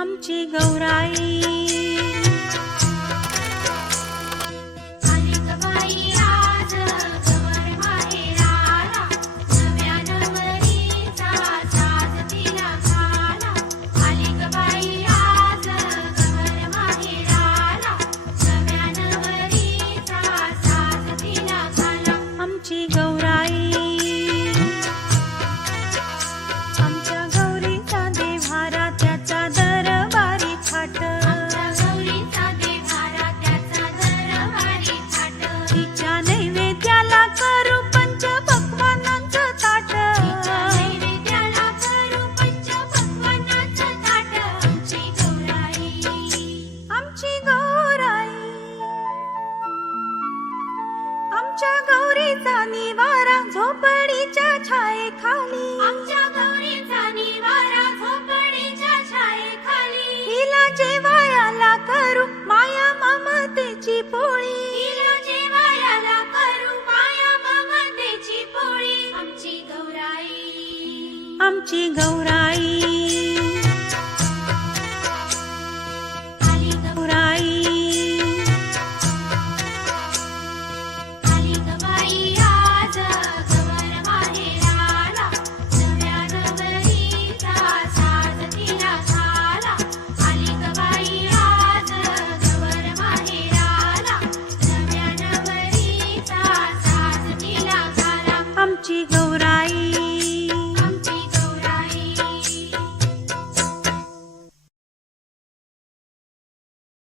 आमची गौराई आमची गौराई आमच्या गौरीचा देव्हारा त्याचा दरबारी थाट तिच्या नैवेद्याला करू पंच पक्वान्नांचं ताट आमची गौराई आमच्या गौरीचा निवारा झोपडीच्या छायेखाली हिला जेवायला करू माया ममतेची पोळी आमची गौराई